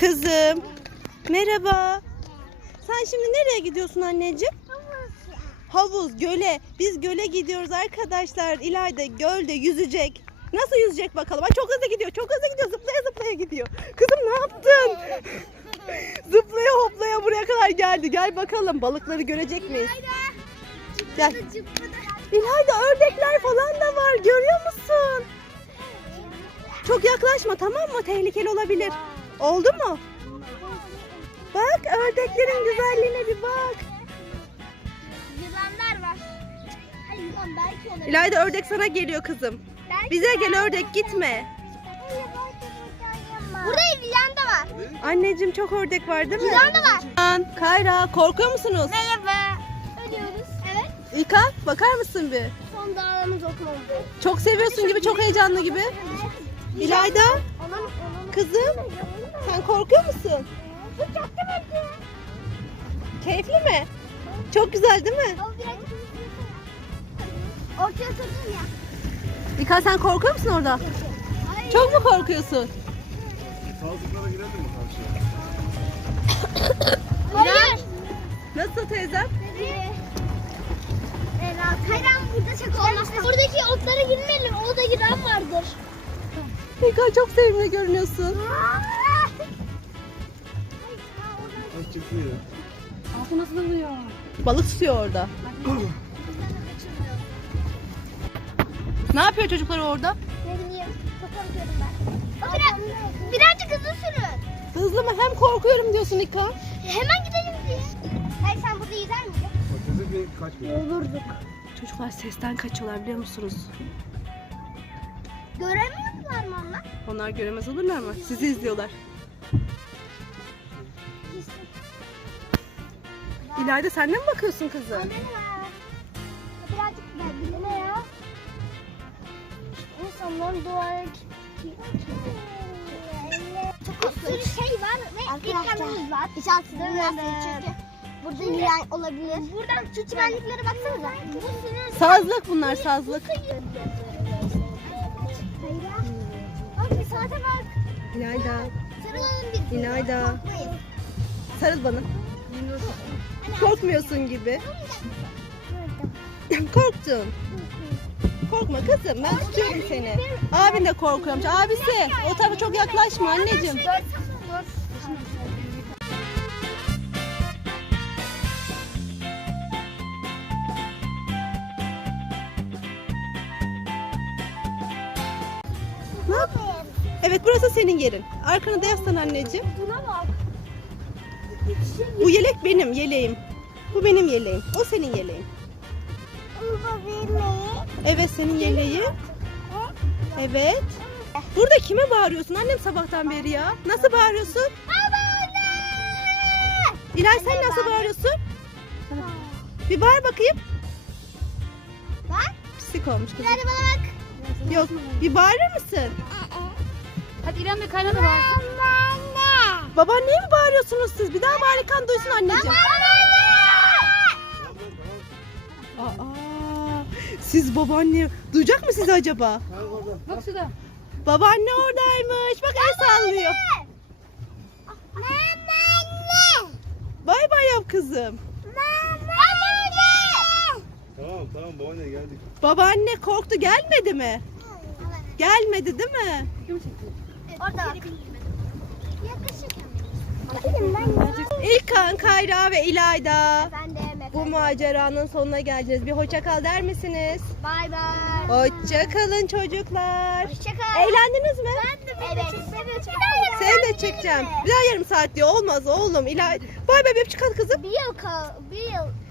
Kızım. Merhaba. Sen şimdi nereye gidiyorsun anneciğim? Havuz, göle. Biz göle gidiyoruz arkadaşlar. İlayda gölde yüzecek. Nasıl yüzecek bakalım? Ay çok hızlı gidiyor. Çok hızlı gidiyor. Zıplaya zıplaya gidiyor. Kızım ne yaptın? zıplaya hoplaya buraya kadar geldi. Gel bakalım balıkları görecek miyiz? Gel. İlayda ördekler falan da var. Görüyor musun? Çok yaklaşma tamam mı? Tehlikeli olabilir. Oldu mu? Bak ördeklerin güzelliğine bir bak. Yılanlar var. Ay yılan belki olabilir. İlayda ördek sana geliyor kızım. Belki Bize gel ördek gitme. Burada yılan da var. Anneciğim çok ördek var değil mi? Yılan da var. An, Kayra korkuyor musunuz? Merhaba. Ölüyoruz. Evet. İlka bakar mısın bir? Son dağlarımız okumamız. Çok seviyorsun gibi çok heyecanlı gibi. İlayda kızım sen korkuyor musun? Da Keyifli mi? Çok güzel değil mi? O Ortaya tutun ya. İlka sen korkuyor musun orada? Çok mu korkuyorsun? Sazlıklara girelim mi karşıya? Hayır. Nasıl teyzem? Hayran burada çok olmaz. Buradaki otlara girmeyelim. Orada giren vardır. İlka çok sevimli görünüyorsun. Az çıkmıyor. Balık tutuyor orada. Ne yapıyor çocuklar orada? Ne bileyim. Çok korkuyorum ben. O biraz, birazcık hızlı sürün. Hızlı mı? Hem korkuyorum diyorsun İlka. Hemen gidelim diye. Hayır sen burada yüzer misin? Bak kesin bir kaçmıyor. Olurduk. Çocuklar sesten kaçıyorlar biliyor musunuz? Göremiyorlar mı onlar? Onlar göremez olurlar mı? Sizi izliyorlar. İlayda sen de mi bakıyorsun kızım? Birazcık geldi. Ne ya? İnsanların duvarı çok bir sürü şey var ve ekranımız var. İşaretlerimiz çünkü. Burada yılan olabilir. Buradan şu çimenliklere baksanıza. Bu Sazlık bunlar sazlık. Bak İlayda, Sarılalım. İlayda. Sarıl bana. Korkmuyorsun gibi. Korktun. Korkma kızım ben tutuyorum seni. Abin de korkuyormuş. Abisi o tarafa çok yaklaşma anneciğim. Ne yap- Evet burası senin yerin. Arkana da yaslan anneciğim. Buna bak. Bu yelek benim yeleğim. Bu benim yeleğim. O senin yeleğin. Bu benim. Evet senin yeleği. Evet. Burada kime bağırıyorsun annem sabahtan beri ya? Nasıl bağırıyorsun? İlay sen nasıl bağırıyorsun? Bir bağır bakayım. Bak. Pislik olmuş kızım. Bana bak. Yok bir bağırır mısın? Hadi İrem de kaynağı da bağırsın. Anne. Babaanneye mi bağırıyorsunuz siz? Bir daha bağırırken duysun anneciğim. Aa, siz babaanne duyacak mı sizi acaba? Bak şurada. Babaanne oradaymış. Bak el sallıyor. Anne. Bay bay yap kızım. Tamam tamam babaanne geldik. Babaanne korktu gelmedi mi? Gelmedi değil mi? Orada bak. Yakışık. İlkan, Kayra ve İlayda. Efendim Bu maceranın sonuna geldiniz. Bir hoşça kal der misiniz? Bay bay. Hoşça kalın çocuklar. Hoşçakal. Eğlendiniz mi? Ben de evet. Seni de çekeceğim. Bir daha yarım saat diyor. Olmaz oğlum. İlay. Bay bay bir çıkart kızım. Bir yıl kal, bir yıl